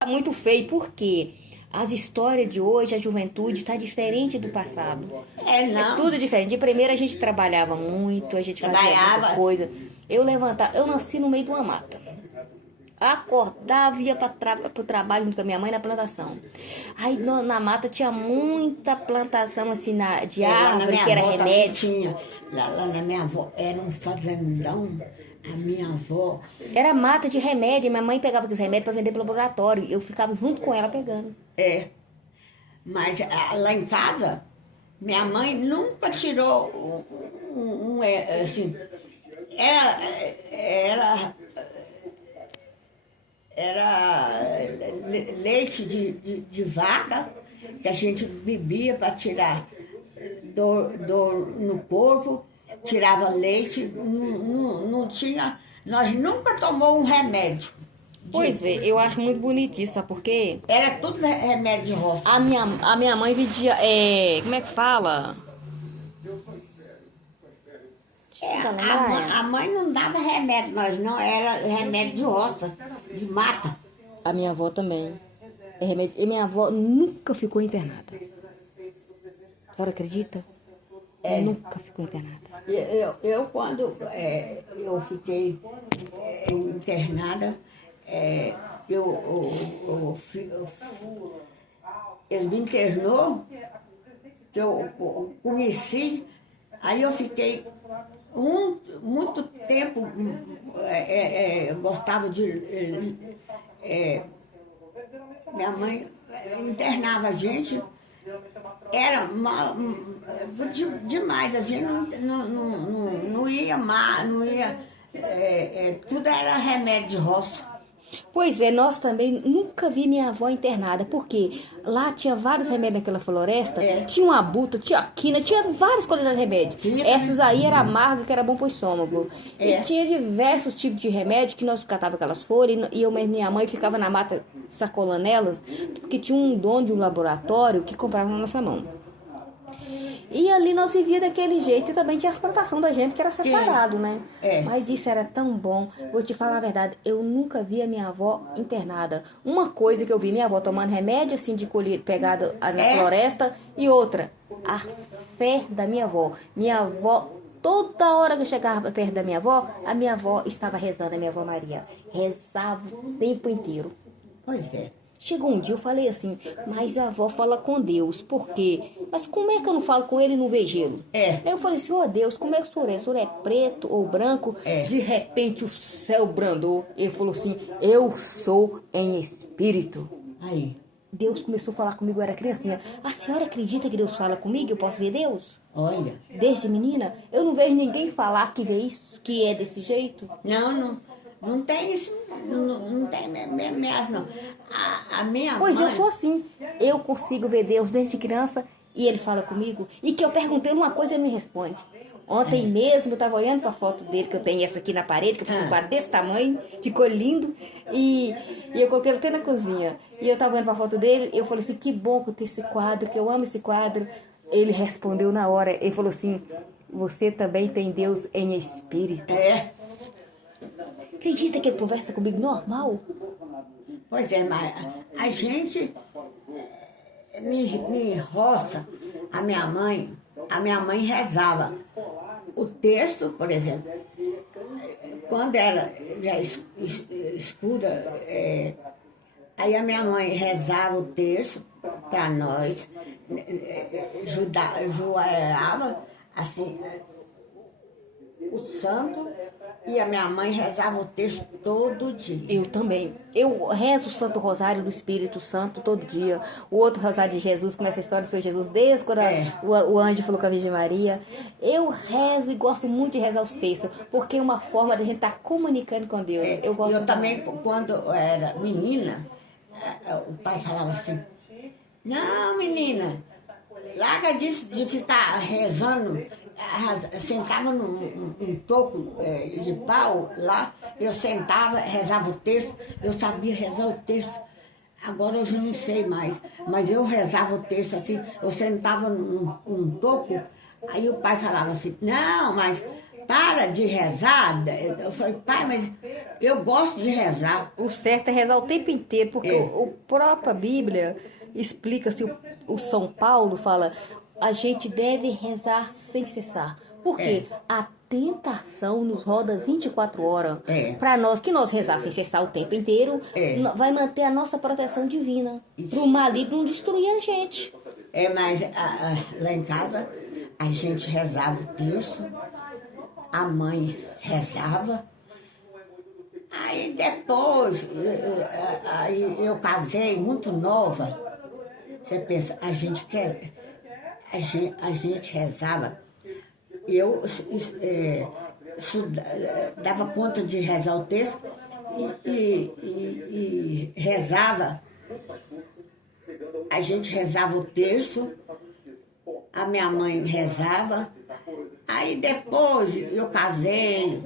Tá muito feio, porque as histórias de hoje, a juventude está diferente do passado. É, É não. tudo diferente. De primeira a gente trabalhava muito, a gente fazia muita Trabalhava. coisa. Eu levantava, eu nasci no meio de uma mata. Acordava e ia para o trabalho junto com a minha mãe na plantação. Aí na mata tinha muita plantação assim de Lá na árvore, minha que era avó também remédio. tinha. Lá na minha avó era um fazendão. A minha avó. Era mata de remédio. Minha mãe pegava aqueles remédios para vender pro laboratório. Eu ficava junto com ela pegando. É. Mas lá em casa, minha mãe nunca tirou assim. Era, leite de vaca que a gente bebia para tirar dor no corpo, tirava leite, não tinha. Nós nunca tomou um remédio. Pois é, eu acho muito bonitinho, sabe por quê? Era tudo remédio de roça. A minha mãe vendia, como é que fala? A mãe não dava remédio, nós não, era remédio de roça, de mata. A minha avó também. É remédio. E minha avó nunca ficou internada. A senhora acredita? Nunca ficou internada. Eu quando eu fiquei internada, eles me internou, que eu conheci, aí eu fiquei muito tempo, eu gostava de. Minha mãe internava a gente, era demais, a gente não ia mal, não ia. Tudo era remédio de roça. Pois é, nós também nunca vi minha avó internada, porque lá tinha vários remédios naquela floresta, tinha uma abuta, tinha quina, tinha várias qualidades de remédio. Essas aí era amarga, que era bom pro estômago. E tinha diversos tipos de remédio que nós catava aquelas folhas, e eu mesmo, minha mãe ficava na mata sacolando elas, porque tinha um dono de um laboratório que comprava na nossa mão. E ali nós vivíamos daquele jeito, e também tinha as plantações da gente que era separado, né? Mas isso era tão bom. Vou te falar a verdade, eu nunca vi a minha avó internada. Uma coisa que eu vi minha avó tomando remédio assim de colher pegado na floresta, e outra, a fé da minha avó. Minha avó, toda hora que eu chegava perto da minha avó, a minha avó estava rezando, a minha avó Maria. Rezava o tempo inteiro. Pois é. Chegou um dia eu falei assim, mas a avó fala com Deus, por quê? Mas como é que eu não falo com ele e não vejo ele? Aí eu falei assim, Deus, como é que o senhor é? O senhor é preto ou branco? De repente o céu brandou. Ele falou assim, eu sou em espírito. Aí. Deus começou a falar comigo, eu era criancinha. A senhora acredita que Deus fala comigo? Eu posso ver Deus? Olha. Desde menina, eu não vejo ninguém falar que vê isso, que é desse jeito. Não tem isso, não tem mesmo, não. A minha Pois mãe... eu sou assim. Eu consigo ver Deus desde criança e ele fala comigo. E que eu perguntei uma coisa, ele me responde. Ontem mesmo eu estava olhando para a foto dele, que eu tenho essa aqui na parede, que eu fiz um quadro desse tamanho, ficou lindo. E eu coloquei ele até na cozinha. E eu estava olhando para a foto dele, eu falei assim, que bom que eu tenho esse quadro, que eu amo esse quadro. Ele respondeu na hora, ele falou assim, você também tem Deus em espírito. Acredita que ele conversa comigo normal? Pois é, mas a gente me roça. A minha mãe rezava. O texto, por exemplo, quando era já escura, aí a minha mãe rezava o texto para nós, joelhava assim, o santo, e a minha mãe rezava o texto todo dia. Eu também. Eu rezo o Santo Rosário do Espírito Santo todo dia. O outro Rosário de Jesus, começa a história do Senhor Jesus desde quando o anjo falou com a Virgem Maria. Eu rezo e gosto muito de rezar os textos, porque é uma forma da gente estar comunicando com Deus. Eu também, quando eu era menina, o pai falava assim, não, menina, larga disso de ficar rezando. Sentava num toco de pau lá, eu sentava, rezava o texto, eu sabia rezar o texto. Agora eu já não sei mais, mas eu rezava o texto assim, eu sentava num toco, aí o pai falava assim, não, mas para de rezar. Eu falei, pai, mas eu gosto de rezar. O certo é rezar o tempo inteiro, porque o própria Bíblia explica-se, o São Paulo fala, a gente deve rezar sem cessar. Porque a tentação nos roda 24 horas. Para nós, que nós rezar sem cessar o tempo inteiro, vai manter a nossa proteção divina. Para o maligno não destruir a gente. Mas lá em casa, a gente rezava o terço, a mãe rezava. Aí depois, eu casei muito nova. Você pensa, a gente rezava. Eu dava conta de rezar o texto e rezava. A gente rezava o terço, a minha mãe rezava. Aí depois eu casei,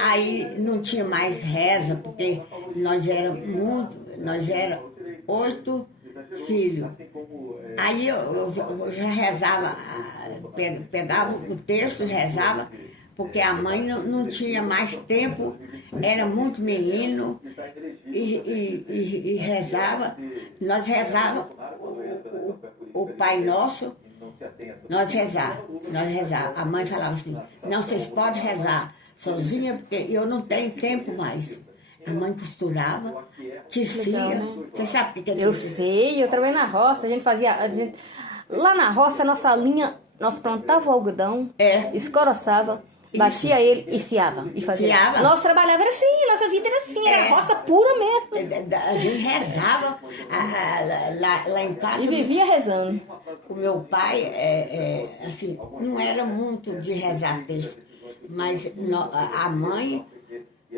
aí não tinha mais reza, porque nós éramos 8 filhos. Aí eu já rezava, pegava o terço e rezava, porque a mãe não tinha mais tempo, era muito menino e rezava. Nós rezava o Pai Nosso, nós rezava. A mãe falava assim, não, vocês podem rezar sozinha, porque eu não tenho tempo mais. A mãe costurava, tecia. Legal, né? Você sabe o que é Eu tecer? sei, eu trabalhei na roça, lá na roça, a nossa linha, nós plantava o algodão, escoroçava, batia ele e fiava. E fazia. Fiava? Nós trabalhávamos assim, nossa vida era assim, era roça pura mesmo. A gente rezava lá em casa. E vivia rezando. O meu pai, assim, não era muito de rezar texto, mas a mãe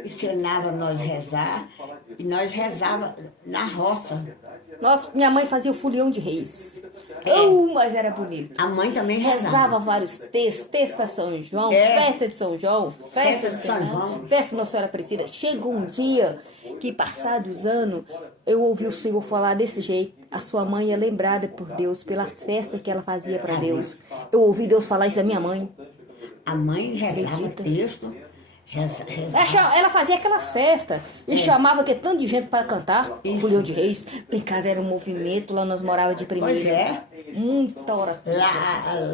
ensinava nós a rezar e nós rezava na roça. Minha mãe fazia o folião de reis. Mas era bonito. A mãe também Rezava vários textos para São João, festa de São João, festa de São João, festa de Nossa Senhora Aparecida. Chegou um dia que, passados anos, eu ouvi o Senhor falar desse jeito. A sua mãe é lembrada por Deus pelas festas que ela fazia para Deus. Eu ouvi Deus falar isso da minha mãe. A mãe rezava o texto. Ela fazia aquelas festas e chamava que tanto de gente para cantar. Folião de Reis. Em casa era um movimento, lá nós morávamos de primeira. Pois é. Muita oração.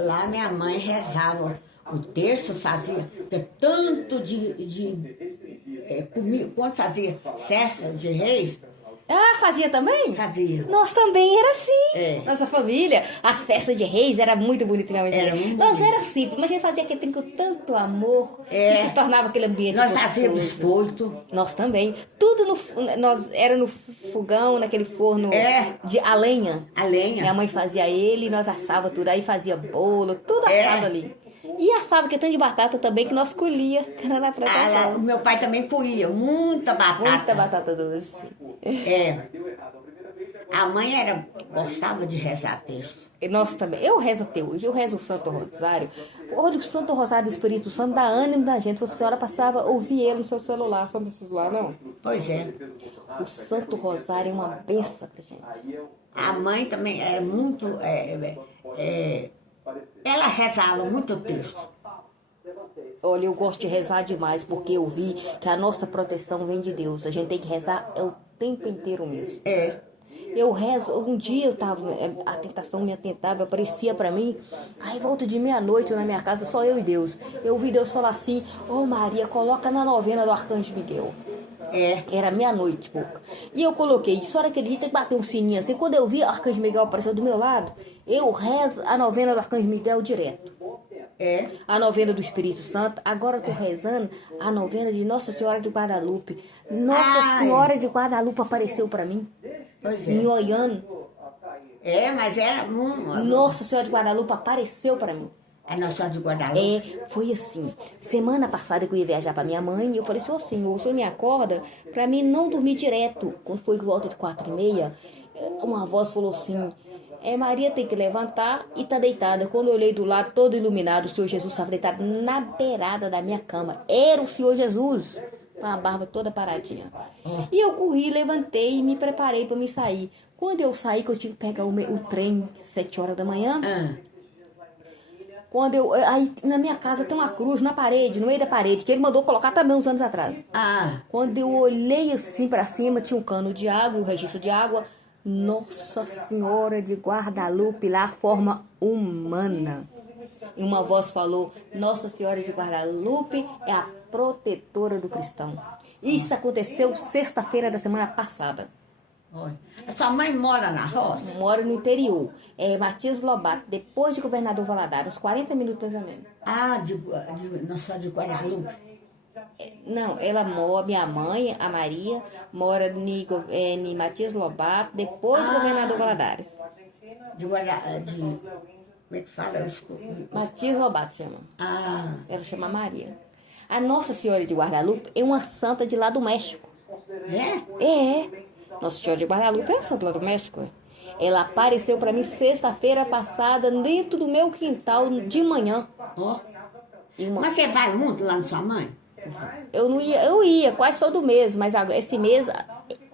Lá minha mãe rezava o texto, fazia tanto quando fazia festa de reis. Fazia também? Fazia. Nós também era assim. Nossa família, as festas de reis era muito bonito mesmo. Nós era simples, mas a gente fazia aquele trem com tanto amor que se tornava aquele ambiente Nós gostoso. fazíamos biscoito. Nós também. Tudo nós era no fogão, naquele forno de a lenha. A lenha. Minha mãe fazia ele, nós assava tudo, aí fazia bolo, tudo assava ali. E assava que tanto de batata também que nós colhia, que era na plantação. O meu pai também colhia muita batata. Muita batata doce. A mãe gostava de rezar texto. E nós também. Eu rezo até hoje, eu rezo o Santo Rosário. Olha, o Santo Rosário do Espírito Santo dá ânimo da gente. Se a senhora passava a ouvir ele no seu celular. Só no celular, não? Pois é. O Santo Rosário é uma benção pra gente. A mãe também era muito... ela rezava muito texto. Olha, eu gosto de rezar demais, porque eu vi que a nossa proteção vem de Deus. A gente tem que rezar o tempo inteiro mesmo. Eu rezo, um dia eu tava, a tentação me atentava, aparecia pra mim, aí volta de meia-noite na minha casa, só eu e Deus. Eu ouvi Deus falar assim, Maria, coloca na novena do Arcanjo Miguel. Era meia-noite, pouco. E eu coloquei, a senhora acredita que bateu um sininho assim, quando eu vi o Arcanjo Miguel apareceu do meu lado, eu rezo a novena do Arcanjo Miguel direto. A novena do Espírito Santo. Agora eu tô rezando a novena de Nossa Senhora de Guadalupe. Nossa Senhora de Guadalupe apareceu pra mim. Pois Em Oiano. Mas era... Nossa Senhora de Guadalupe apareceu pra mim. A Nossa Senhora de Guadalupe? Foi assim. Semana passada que eu ia viajar pra minha mãe, eu falei assim, Senhor, o Senhor me acorda pra mim não dormir direto. Quando foi por volta de 4h30, uma voz falou assim, Maria tem que levantar e tá deitada. Quando eu olhei do lado, todo iluminado, o Senhor Jesus estava deitado na beirada da minha cama. Era o Senhor Jesus, com a barba toda paradinha. E eu corri, levantei e me preparei para me sair. Quando eu saí, que eu tinha que pegar o trem 7 horas da manhã, Aí na minha casa tem uma cruz na parede, no meio da parede, que ele mandou colocar também uns anos atrás. Ah, Quando eu olhei assim pra cima, tinha um cano de água, um registro de água. Nossa Senhora de Guadalupe, lá, forma humana. E uma voz falou: Nossa Senhora de Guadalupe é a protetora do cristão. Isso aconteceu sexta-feira da semana passada. olha. A sua mãe mora na roça? Moro no interior. É Matias Lobato, depois de Governador Valadares, uns 40 minutos mais ou menos. Ah, não só de Guadalupe. Não, minha mãe, a Maria, mora em Matias Lobato, depois de Governador Valadares. Como é que fala? Matias Lobato chama. Ah, Ela chama Maria. A Nossa Senhora de Guadalupe é uma santa de lá do México. é? É. Nossa Senhora de Guadalupe é uma santa lá do México. Ela apareceu para mim sexta-feira passada dentro do meu quintal de manhã. Ó. E uma- Mas você vai muito lá na sua mãe? eu ia quase todo mês, mas esse mês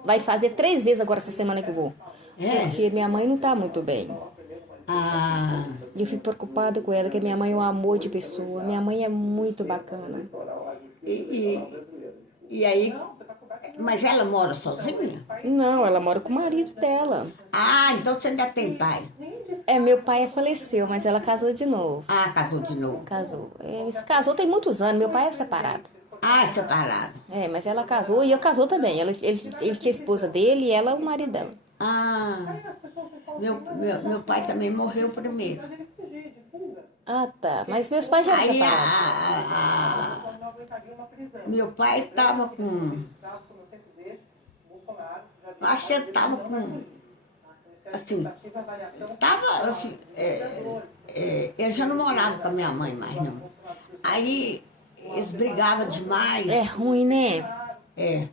vai fazer 3 vezes agora essa semana que eu vou. É? Porque minha mãe não tá muito bem. Ah, E eu fico preocupada com ela, que minha mãe é um amor de pessoa. Minha mãe é muito bacana. e aí... Mas ela mora sozinha? Não, ela mora com o marido dela. Ah, então você ainda tem pai. Meu pai faleceu, mas ela casou de novo. Ah, casou de novo. Casou. Se casou tem muitos anos. Meu pai é separado. Ah, separado. Mas ela casou e eu casou também. Ele tinha a esposa dele e ela o marido dela. Ah, meu pai também morreu primeiro. Ah, tá. Mas meus pais já eram Aí separados. meu pai estava com... Acho que ele estava com... Assim, tava assim... ele já não morava com a minha mãe mais, não. Aí eles brigavam demais. É ruim, né? É.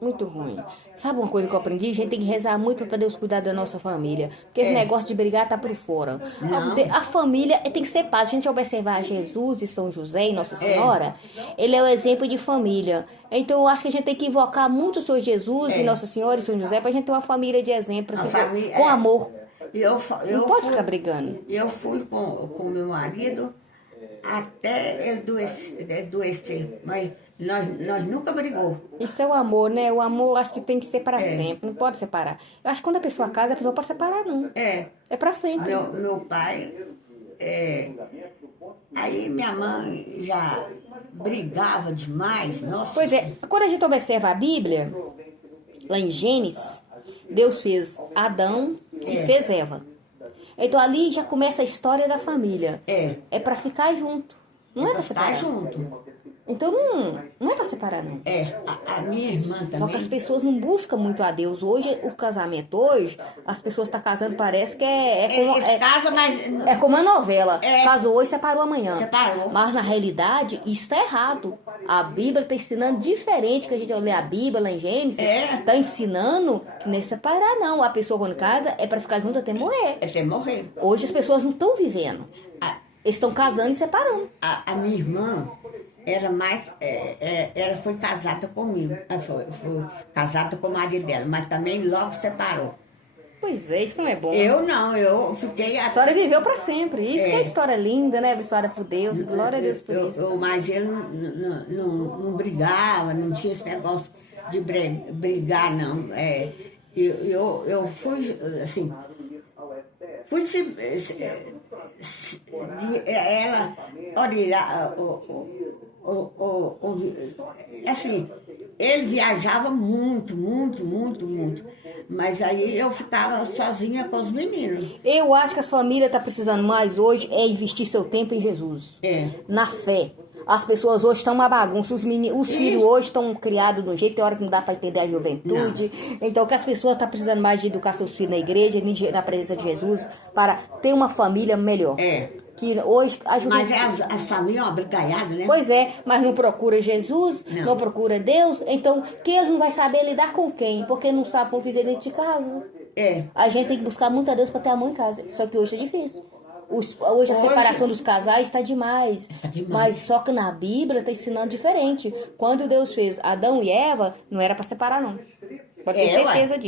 Muito ruim. Sabe uma coisa que eu aprendi? A gente tem que rezar muito para Deus cuidar da nossa família. Porque esse negócio de brigar tá por fora. Não. A família tem que ser paz. Se a gente observar Jesus e São José e Nossa Senhora, ele é o exemplo de família. Então eu acho que a gente tem que invocar muito o Senhor Jesus e Nossa Senhora e São José pra gente ter uma família de exemplo, assim, com amor. Não pode ficar brigando. Eu fui com meu marido até ele adoecer. Mas nós nunca brigou. Isso é o amor, né? O amor acho que tem que ser para sempre, não pode separar. Eu acho que quando a pessoa casa, a pessoa pode separar, não. É para sempre. Meu pai... Aí minha mãe já brigava demais, nossa. Pois é, quando a gente observa a Bíblia, lá em Gênesis, Deus fez Adão e fez Eva. Então ali já começa a história da família. É para ficar junto. Não é para separar. Ficar junto. Então não é para separar, não. A minha irmã também. Só que as pessoas não buscam muito a Deus. Hoje, o casamento hoje, as pessoas estão casando, parece que é como uma novela. Casou hoje, separou amanhã. Separou. Mas na realidade, isso está errado. A Bíblia está ensinando diferente, que a gente lê a Bíblia lá em Gênesis. Está ensinando que nem separar, não. A pessoa quando casa é para ficar junto até morrer. Até morrer. Hoje as pessoas não estão vivendo. Eles estão casando e separando. A minha irmã era mais... ela foi casada comigo. Ela foi casada com o marido dela, mas também logo separou. Pois é, isso não é bom. Eu não, eu fiquei... A história viveu para sempre. Isso que é história linda, né? Abençoada por Deus. Glória a Deus por isso. Mas ele não brigava, não tinha esse negócio de brigar, não. Eu fui, assim... Fui ela... Olha, assim, ele viajava muito, muito, muito, muito. Mas aí eu ficava sozinha com os meninos. Eu acho que as famílias estão precisando mais hoje é investir seu tempo em Jesus. Na fé. As pessoas hoje estão uma bagunça. Os filhos hoje estão criados de um jeito, tem hora que não dá para entender a juventude. Não. Então, que as pessoas estão precisando mais de educar seus filhos na igreja, na presença de Jesus, para ter uma família melhor. Que hoje a juventude... Mas as famílias são abrigaiadas, né? Pois é, mas não procura Jesus, não procura Deus, então que eles não vai saber lidar com quem? Porque não sabe como viver dentro de casa. A gente tem que buscar muito a Deus para ter amor em casa. Só que hoje é difícil. Hoje a separação dos casais está demais. Mas só que na Bíblia está ensinando diferente. Quando Deus fez Adão e Eva, não era para separar, não. Pode ter certeza disso.